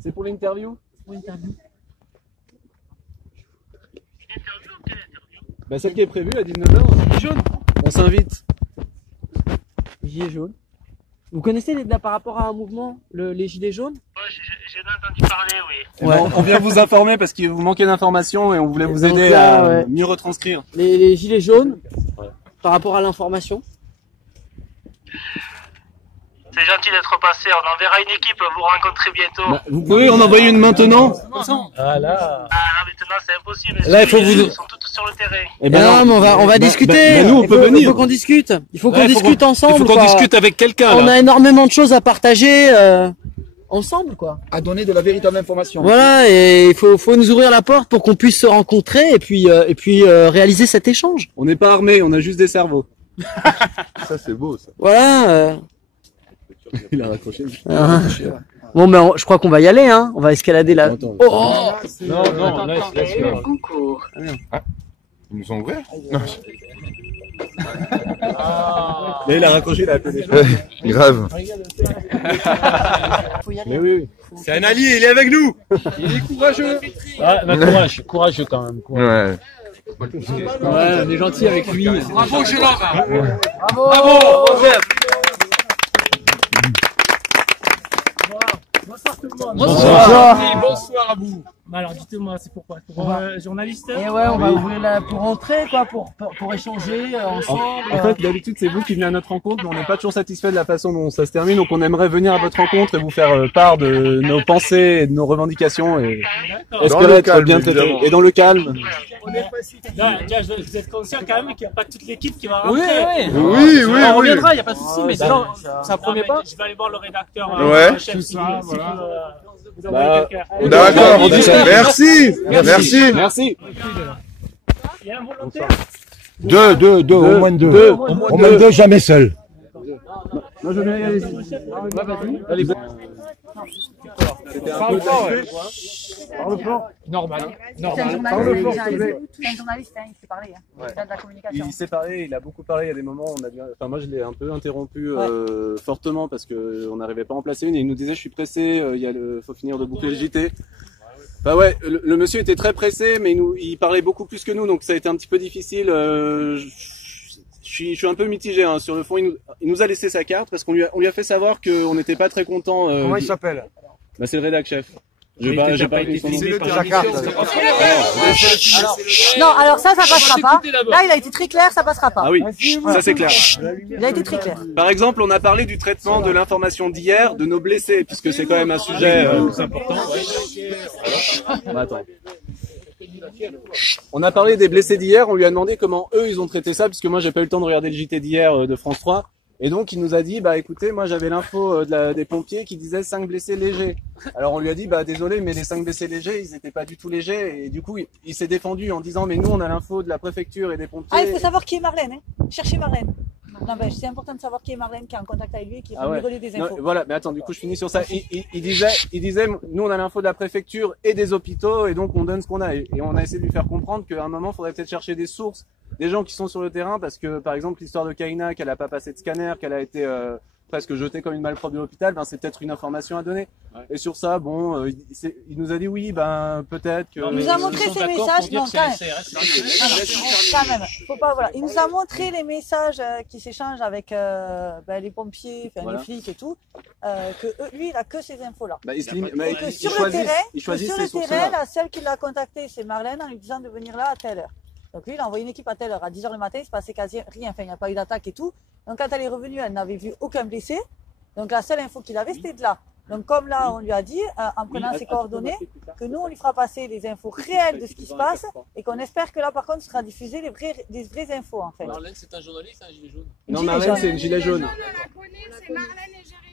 C'est pour l'interview? Bah celle qui est prévue à 19h, gilet jaune. On s'invite. Gilet jaune. Vous connaissez par rapport à un mouvement, les gilets jaunes? Ouais, j'ai entendu parler, oui. Ouais. On vient vous informer parce qu'il vous manquait d'informations et on voulait vous aider à mieux retranscrire. Les gilets jaunes, par rapport à l'information. C'est gentil d'être passé, on enverra une équipe vous rencontrer bientôt. Bah, vous pouvez en envoyer une maintenant? Ah là maintenant c'est impossible. Là, il faut vous... Ils sont tous sur le terrain. Eh ben non, mais on va discuter. Nous, on peut venir. Il faut qu'on discute. Il faut qu'on discute ensemble. Il faut qu'on discute avec quelqu'un. On a énormément de choses à partager ensemble, quoi. À donner de la véritable information. Voilà, et il faut nous ouvrir la porte pour qu'on puisse se rencontrer et puis réaliser cet échange. On n'est pas armés, on a juste des cerveaux. Ça c'est beau ça. Voilà. Il a raccroché. Bon, ben, je crois qu'on va y aller, hein. On va escalader là. Oh Non, laisse. Ah, ils nous ont ouvert? Là, il a raccroché, il a appelé des choses. Grave. Mais oui. C'est un allié, il est avec nous. Il est courageux. Ah, courageux quand même. Ouais. Ouais, on est gentil avec lui. Bravo, Gérard. Bravo. Bonsoir tout le monde. Bonsoir à vous. Bah alors dites-moi, c'est pourquoi? Pour journaliste? Et ouais, on va ouvrir là pour entrer, quoi, pour échanger ensemble. En fait, d'habitude, c'est vous qui venez à notre rencontre, mais on n'est pas toujours satisfait de la façon dont ça se termine, donc on aimerait venir à votre rencontre et vous faire part de nos pensées et de nos revendications et espérer être bien traités. Et dans le calme. Non, vous êtes conscient quand même qu'il n'y a pas toute l'équipe qui va rentrer. Oui. On reviendra, il n'y a pas de souci, mais sinon, ça promet pas. Je vais aller voir le rédacteur. Ouais. Chef, si vous Bah, quelqu'un. D'accord, merci. Merci. Il y a un volontaire? Deux, au moins deux. Au moins deux, jamais seul. Moi, je veux bien y aller. Allez, c'était un peu Par le plan. Normal. C'est un journaliste, il sait parler. Il a de la communication. Il s'est parlé, il a beaucoup parlé. Il y a des moments où moi je l'ai un peu interrompu fortement parce qu'on n'arrivait pas à en placer une. Et il nous disait je suis pressé, faut finir de boucler le JT. Bah ouais, le monsieur était très pressé, mais il parlait beaucoup plus que nous, donc ça a été un petit peu difficile. Je suis un peu mitigé hein. Sur le fond. Il nous a laissé sa carte parce qu'on lui a fait savoir qu'on n'était pas très content. Comment il s'appelle? Bah c'est le rédac chef. J'ai pas été filmé par sa carte. Non, alors ça passera pas. Là, il a été très clair, ça passera pas. Ah oui, ça c'est clair. Il a été très clair. Par exemple, on a parlé du traitement de l'information d'hier de nos blessés, puisque c'est quand même un sujet important. Bah, attends. On a parlé des blessés d'hier, on lui a demandé comment eux ils ont traité ça, puisque moi j'ai pas eu le temps de regarder le JT d'hier de France 3. Et donc il nous a dit bah écoutez moi j'avais l'info des pompiers qui disait 5 blessés légers. Alors on lui a dit bah désolé mais les 5 blessés légers ils étaient pas du tout légers et du coup il s'est défendu en disant mais nous on a l'info de la préfecture et des pompiers. Ah il faut savoir qui est Marlène, hein. Cherchez Marlène. Non ben c'est important de savoir qui est Marlène qui est en contact avec lui et qui est venu relayer des infos. Non, voilà mais attends du coup je finis sur ça. Il disait nous on a l'info de la préfecture et des hôpitaux et donc on donne ce qu'on a et on a essayé de lui faire comprendre qu'à un moment il faudrait peut-être chercher des sources. Des gens qui sont sur le terrain parce que par exemple l'histoire de Kaina qu'elle a pas passé de scanner, qu'elle a été presque jetée comme une malpropre de l'hôpital, ben c'est peut-être une information à donner. Ouais. Et sur ça, bon, il nous a dit oui, ben peut-être que. Il nous a montré ces messages, non quand même. Faut pas voilà. Il nous a montré les messages qui s'échangent avec les pompiers, les flics et tout. Que lui, il a que ces infos-là. Bah, sur le terrain, la seule qui l'a contacté, c'est Marlène en lui disant de venir là à telle heure. Donc lui, il a envoyé une équipe à telle heure, à 10h le matin, il se passait quasi rien, enfin il n'y a pas eu d'attaque et tout. Donc quand elle est revenue, elle n'avait vu aucun blessé. Donc la seule info qu'il avait, c'était de là. Donc comme là, on lui a dit, en prenant ses coordonnées, que nous, on lui fera passer les infos réelles de ce qui se passe et qu'on espère que là, par contre, sera diffusé des vraies infos en fait. Marlène, c'est un journaliste, un gilet jaune? Non, Marlène, c'est une gilet jaune. On la connaît, c'est Marlène et Jérémy,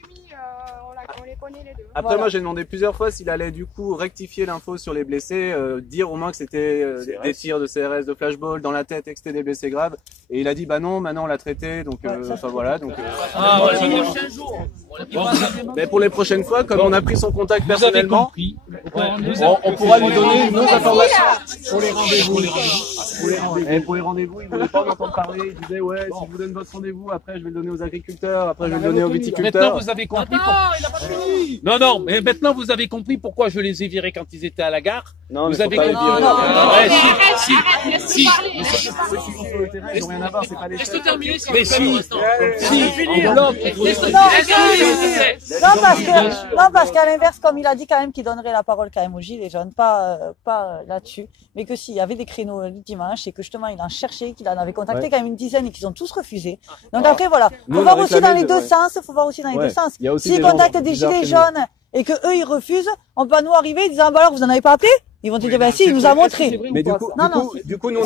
on les connaît les deux. Après voilà. Moi j'ai demandé plusieurs fois s'il allait du coup rectifier l'info sur les blessés, dire au moins que c'était des tirs de CRS, de flashball dans la tête et que c'était des blessés graves. Et il a dit bah non, maintenant on l'a traité, donc enfin voilà. Donc, mais pour les prochaines fois, comme on a pris son contact personnellement, on pourra lui donner nos informations pour les rendez-vous. Pour les rendez-vous, il voulait pas en entendre parler. Il disait ouais, si je vous donne votre rendez-vous, après je vais le donner aux agriculteurs, après je vais le donner aux viticulteurs. Maintenant vous avez compris. Non, mais maintenant vous avez compris pourquoi je les ai virés quand ils étaient à la gare. Non, vous avez compris. Si. Ils n'ont rien à voir, c'est pas les chefs. Mais si. Non, parce qu'à l'inverse, comme il a dit quand même qu'il donnerait la parole quand même aux gilets jaunes, pas là-dessus, mais que s'il y avait des créneaux le dimanche et que justement il en cherchait, qu'il en avait contacté quand même une dizaine et qu'ils ont tous refusé. Donc après voilà, faut voir aussi dans les deux sens, S'ils contactent des gilets jaunes et que eux ils refusent, on peut à nous arriver en disant bah alors vous en avez pas appelé? Ils vont te dire, bah si, il nous a montré. Mais du coup, nous,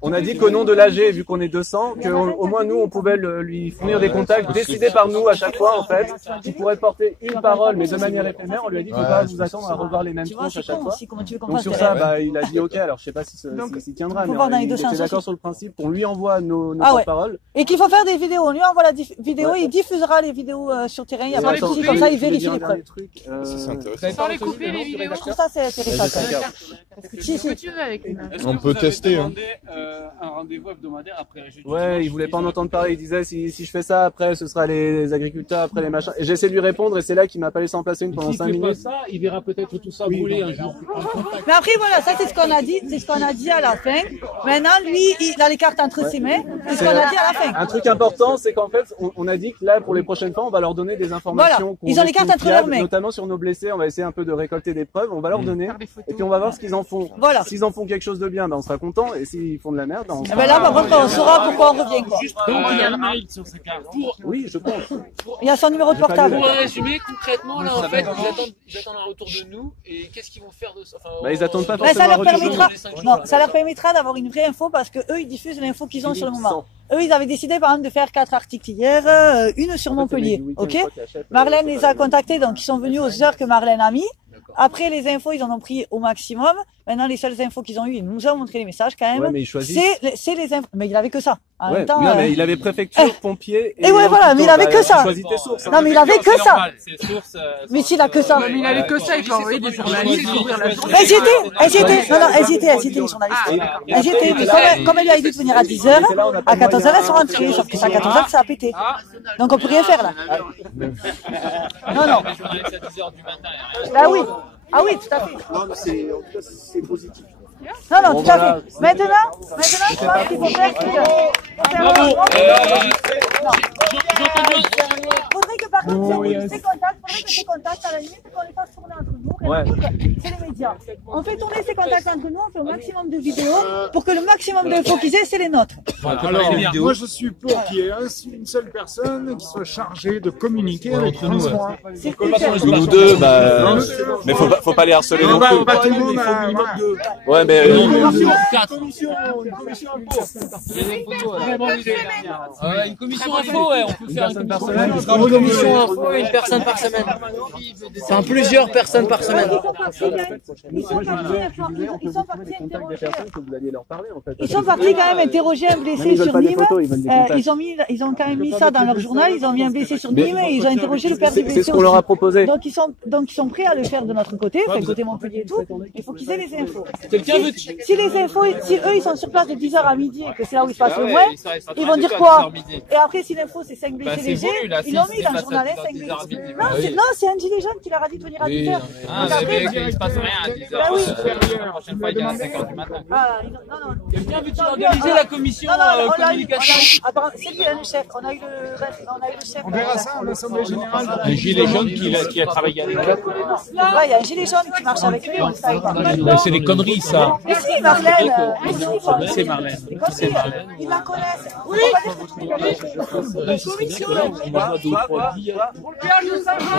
on a dit qu'au nom de l'AG, vu qu'on est 200, qu'au moins nous, on pouvait lui fournir des contacts décidés par nous à chaque fois, en fait. Il pourrait porter une parole, mais de manière éphémère. On lui a dit, faut pas vous attendre à revoir les mêmes tronches à chaque fois. Donc sur ça, bah, il a dit ok, alors je sais pas s'il tiendra, mais il était d'accord sur le principe qu'on lui envoie nos porte-paroles. Et qu'il faut faire des vidéos. On lui envoie la vidéo, il diffusera les vidéos sur terrain. Il y a pas de souci, comme ça, il vérifie les preuves. Sans les couper, les vidéos. Je trouve ça, c'est intéressant. On peut tester. Un rendez-vous hebdomadaire après. Ouais, il voulait pas en entendre parler. Il disait si je fais ça, après ce sera les agriculteurs, après les machins. Et j'ai essayé de lui répondre et c'est là qu'il m'a pas laissé en placer une pendant 5 minutes. Ça, il verra peut-être tout ça brûler un jour. Mais après voilà, ça c'est ce qu'on a dit, à la fin. Maintenant lui, il a les cartes entre ses mains. C'est ce qu'on a dit à la fin. Un truc important, c'est qu'en fait, on a dit que là pour les prochaines fois, on va leur donner des informations. Voilà, ils ont les cartes entre leurs mains. Notamment sur nos blessés, on va essayer un peu de récolter des preuves. On va leur donner. Et puis on va voir ce qu'ils en font. Voilà. S'ils en font quelque chose de bien, ben on sera content. Et s'ils font de la merde, ben on sera... Ben là, par contre, on saura pourquoi on revient, quoi. Donc il y a le mail sur sa carte. Oui, je pense. Il y a son numéro de portable. Pour résumer, concrètement, là, en fait, ils attendent un retour de nous. Et qu'est-ce qu'ils vont faire de ça? Bah, ils attendent pas forcément un retour. Ça leur permettra d'avoir une vraie info parce que eux, ils diffusent l'info qu'ils ont sur le moment. Eux, ils avaient décidé, par exemple, de faire 4 articles hier, une sur Montpellier. Ok? Marlène les a contactés, donc ils sont venus aux heures que Marlène a mis. Après, les infos, ils en ont pris au maximum. Maintenant, les seules infos qu'ils ont eues, ils nous ont montré les messages quand même. Ouais, mais c'est les infos. Mais il avait que ça. En même temps, non, mais il avait préfecture, pompier. Et ouais, voilà, mais il avait que ça. Choisis tes sources. Non, mais il avait que ça. Mais s'il a que ça. Mais il avait que ça, il peut envoyer des journalistes ouvrir la journée. Elles y étaient, les journalistes. Elles y étaient. Mais comme elle lui a dit de venir à 10h, à 14h, elles sont rentrées. Sauf que c'est à 14h que ça a pété. Donc on peut rien faire, là. Non. Bah oui. Ah oui, tout à fait. Non, mais c'est positif. Non, tout à fait. Maintenant, je pense qu'il faut faire faudrait que par contre, ces contacts, à la limite, qu'on les fasse tourner entre nous. C'est les médias. On fait tourner ces contacts entre nous, on fait au maximum de vidéos pour que le maximum d'infos qu'ils aient, c'est les nôtres. Alors, moi je suis pour qu'il y ait une seule personne qui soit chargée de communiquer avec François. Nous deux, bah, mais faut pas les harceler non plus. Pas tout le monde, ouais, mais une commission info, ouais, on peut faire une commission info, une personne par semaine. Enfin, plusieurs personnes par semaine. Ils sont partis quand même interroger un blessé sur Nîmes. Ils ont quand même mis ça dans leur journal. Ils ont mis un blessé sur Nîmes et ils ont interrogé le père du blessé. C'est ce qu'on leur a proposé. Donc ils sont prêts à le faire de notre côté, enfin côté Montpellier et tout. Il faut qu'ils aient les infos. Si les infos, si eux ils sont sur place de 10h à midi et que c'est là où il se passe le moins, ils vont dire quoi? Et après si l'info c'est 5 blessés légers, ils l'ont mis dans le journal 5 blessés. Non, c'est un gilet jaune qui leur a dit de venir à 10h. Ah, mais il se passe rien à 10h. La prochaine fois, il y a 5h du matin. Quelqu'un veut-tu organiser la commission communication? C'est lui le chef. On a eu le chef. On verra ça à l'Assemblée Générale. Un gilet jaune qui a travaillé avec eux. Ouais, il y a un gilet jaune qui marche avec lui, on le savait pas. C'est des conneries, ça. Mais si, Marlène. C'est Marlène. Ils la connaissent. Oui.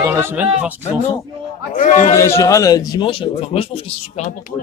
Dans la semaine, voir ce qu'ils en font. Et on réagira le dimanche. Enfin, moi, je pense que c'est super important.